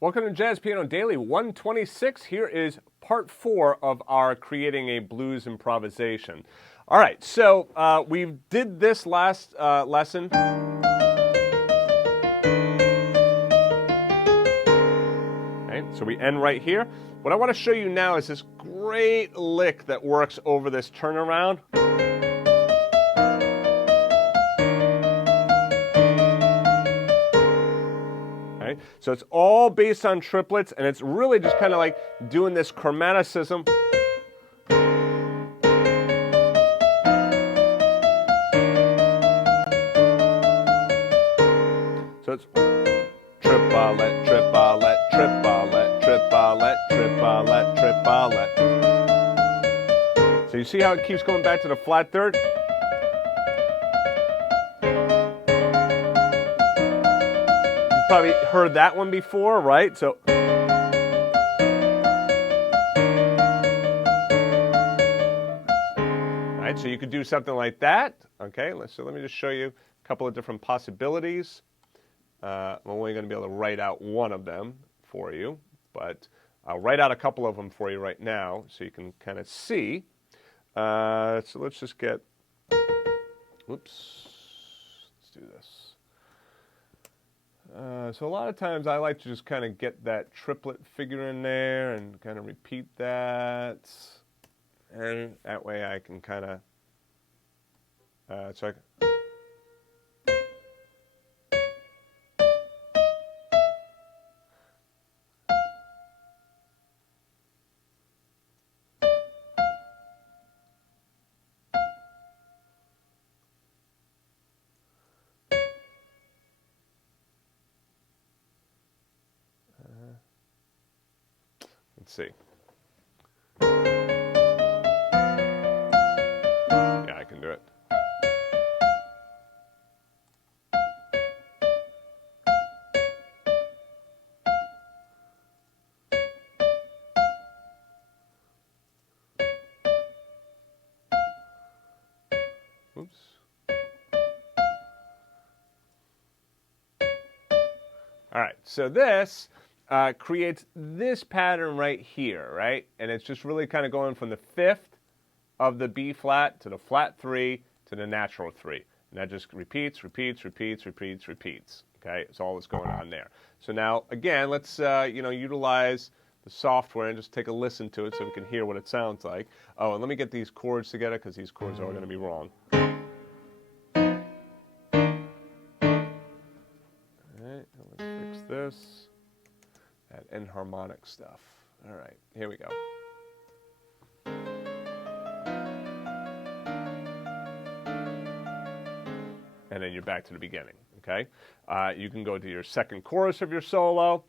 Welcome to Jazz Piano Daily 126. Here is part 4 of our creating a blues improvisation. All right, so we did this last lesson. Okay, so we end right here. What I want to show you now is this great lick that works over this turnaround. So it's all based on triplets, and it's really just kind of like doing this chromaticism. So it's triplet, triplet, triplet, triplet, triplet, triplet. So you see how it keeps going back to the flat third? Probably heard that one before, right? So right, so you could do something like that. Okay, so let me just show you a couple of different possibilities. I'm only going to be able to write out one of them for you, but I'll write out a couple of them for you right now so you can kind of see. So let's just get, whoops, let's do this. So a lot of times I like to just kind of get that triplet figure in there and kind of repeat that, and that way I can kind of, let's see. Yeah, I can do it. Oops. All right, so this creates this pattern right here, right? And it's just really kind of going from the fifth of the B flat to the flat 3 to the natural 3. And that just repeats, repeats, repeats, repeats, repeats. Okay, it's all that's going on there. So now, again, let's utilize the software and just take a listen to it so we can hear what it sounds like. Oh, and let me get these chords together because these chords are all going to be wrong. All right, let's fix this. That enharmonic stuff. All right, here we go. And then you're back to the beginning, okay? You can go to your second chorus of your solo,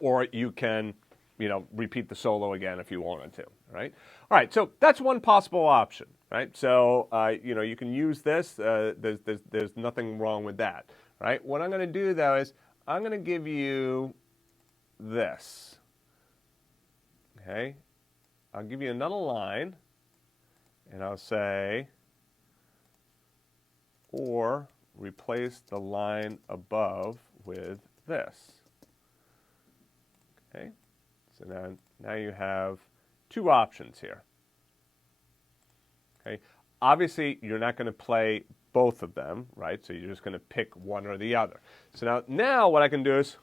or you can, repeat the solo again if you wanted to, right? All right, so that's one possible option, right? So, you can use this. There's nothing wrong with that, right? What I'm going to do, though, is I'm going to give you this, okay? I'll give you another line, and I'll say, or replace the line above with this, okay? So now you have two options here, okay? Obviously, you're not going to play both of them, right? So you're just going to pick one or the other. So now what I can do is,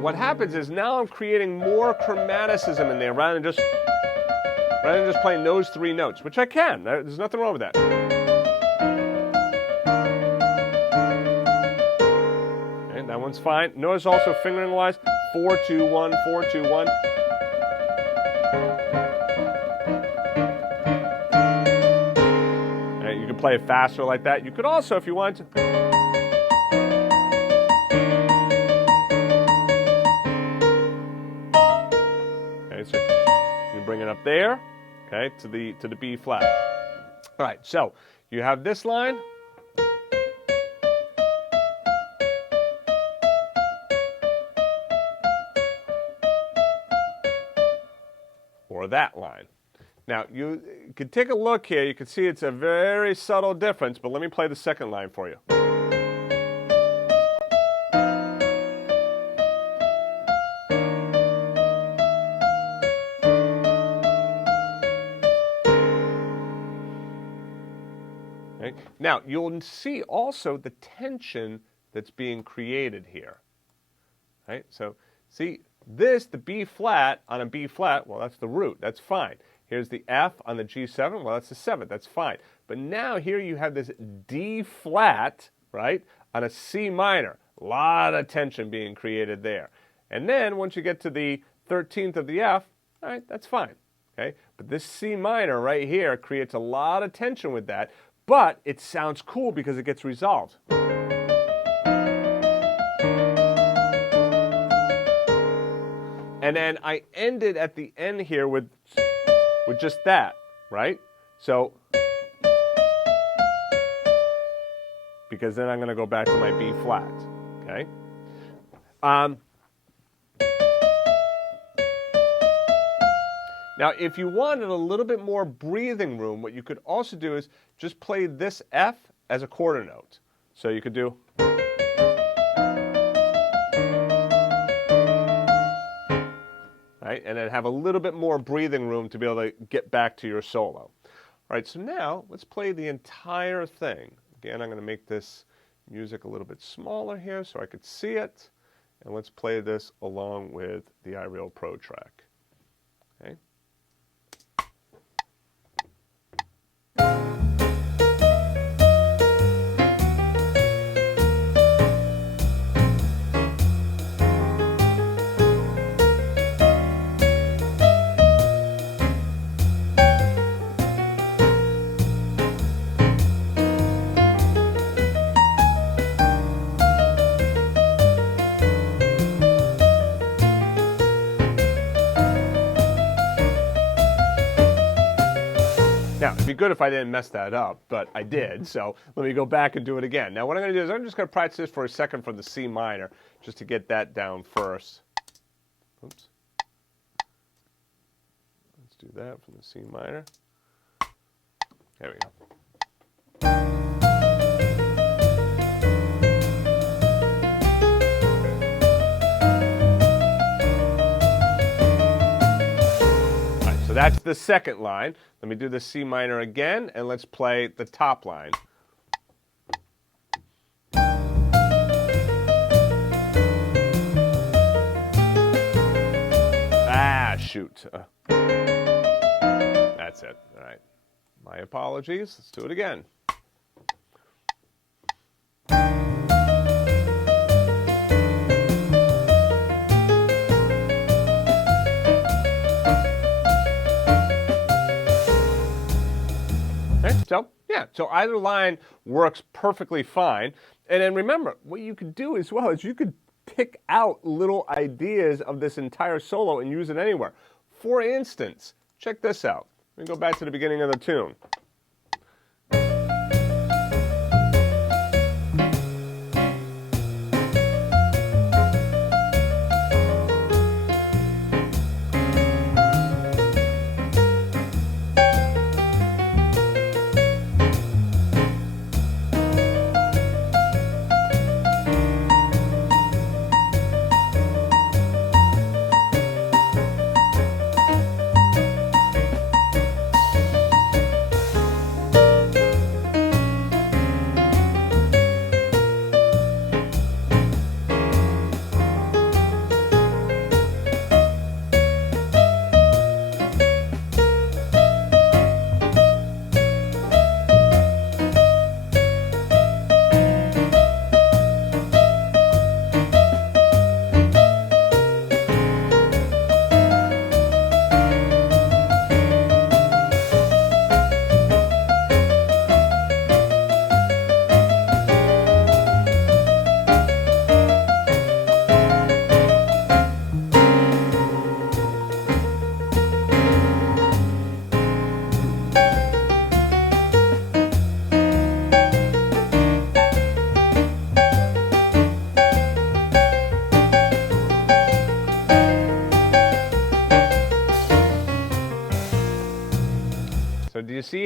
what happens is now I'm creating more chromaticism in there rather than just playing those three notes, which I can. There's nothing wrong with that. And that one's fine. Notice also fingering-wise, 4-2-1, 4-2-1. And you can play it faster like that. You could also, if you wanted to, so you bring it up there, okay, to the B flat. All right, so you have this line, or that line. Now, you can take a look here. You can see it's a very subtle difference, but let me play the second line for you. Okay. Now, you'll see also the tension that's being created here. Right? So, see, this, the B flat on a B flat, well, that's the root. That's fine. Here's the F on the G7. Well, that's the seventh. That's fine. But now here you have this D flat, right, on a C minor. A lot of tension being created there. And then once you get to the 13th of the F, all right, that's fine. Okay? But this C minor right here creates a lot of tension with that. But it sounds cool because it gets resolved. And then I ended at the end here with just that, right? So, because then I'm going to go back to my B flat, okay? Now, if you wanted a little bit more breathing room, what you could also do is just play this F as a quarter note. So you could do... Right? And then have a little bit more breathing room to be able to get back to your solo. All right, so now let's play the entire thing. Again, I'm going to make this music a little bit smaller here so I could see it. And let's play this along with the iReal Pro track. Okay? Now, it'd be good if I didn't mess that up, but I did, so let me go back and do it again. Now, what I'm going to do is I'm just going to practice this for a second from the C minor, just to get that down first. Oops. Let's do that from the C minor. There we go. So that's the second line. Let me do the C minor again, and let's play the top line. Ah, shoot. That's it. All right. My apologies. Let's do it again. So, yeah, so either line works perfectly fine. And then remember, what you could do as well is you could pick out little ideas of this entire solo and use it anywhere. For instance, check this out. Let me go back to the beginning of the tune.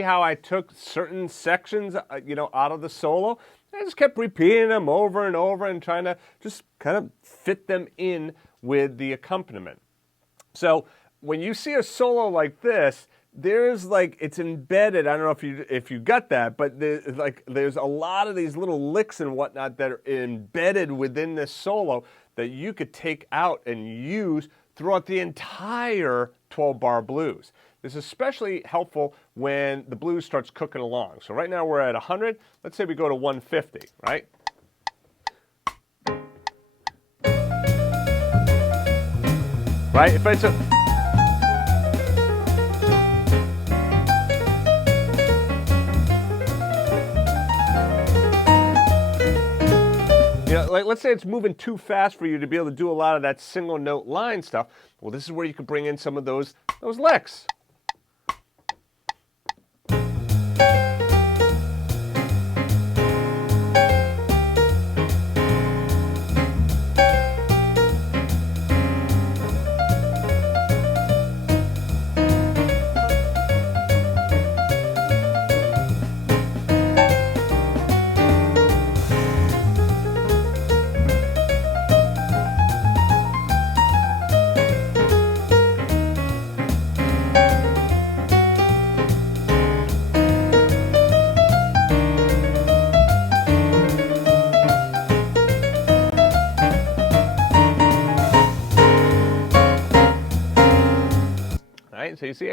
how I took certain sections, out of the solo? I just kept repeating them over and over and trying to just kind of fit them in with the accompaniment. So when you see a solo like this, there's it's embedded. I don't know if you got that, but there's a lot of these little licks and whatnot that are embedded within this solo that you could take out and use throughout the entire 12-bar blues. This is especially helpful when the blues starts cooking along. So right now we're at 100. Let's say we go to 150, right? Right? If it's let's say it's moving too fast for you to be able to do a lot of that single note line stuff. Well, this is where you could bring in some of those licks. So you see,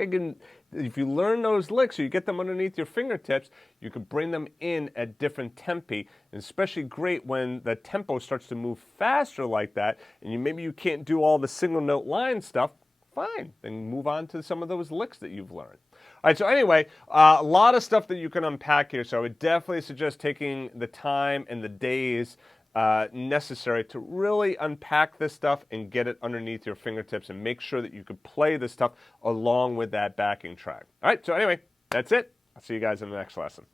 if you learn those licks, or you get them underneath your fingertips, you can bring them in at different tempi, and especially great when the tempo starts to move faster like that, and maybe you can't do all the single note line stuff. Fine, then move on to some of those licks that you've learned. All right, so anyway, a lot of stuff that you can unpack here, so I would definitely suggest taking the time and the days necessary to really unpack this stuff and get it underneath your fingertips and make sure that you can play this stuff along with that backing track. All right, so anyway, that's it. I'll see you guys in the next lesson.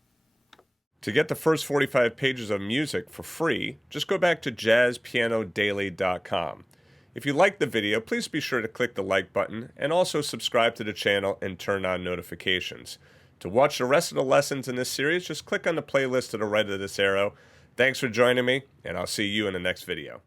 To get the first 45 pages of music for free, just go back to jazzpianodaily.com. If you liked the video, please be sure to click the like button and also subscribe to the channel and turn on notifications. To watch the rest of the lessons in this series, just click on the playlist to the right of this arrow. Thanks for joining me, and I'll see you in the next video.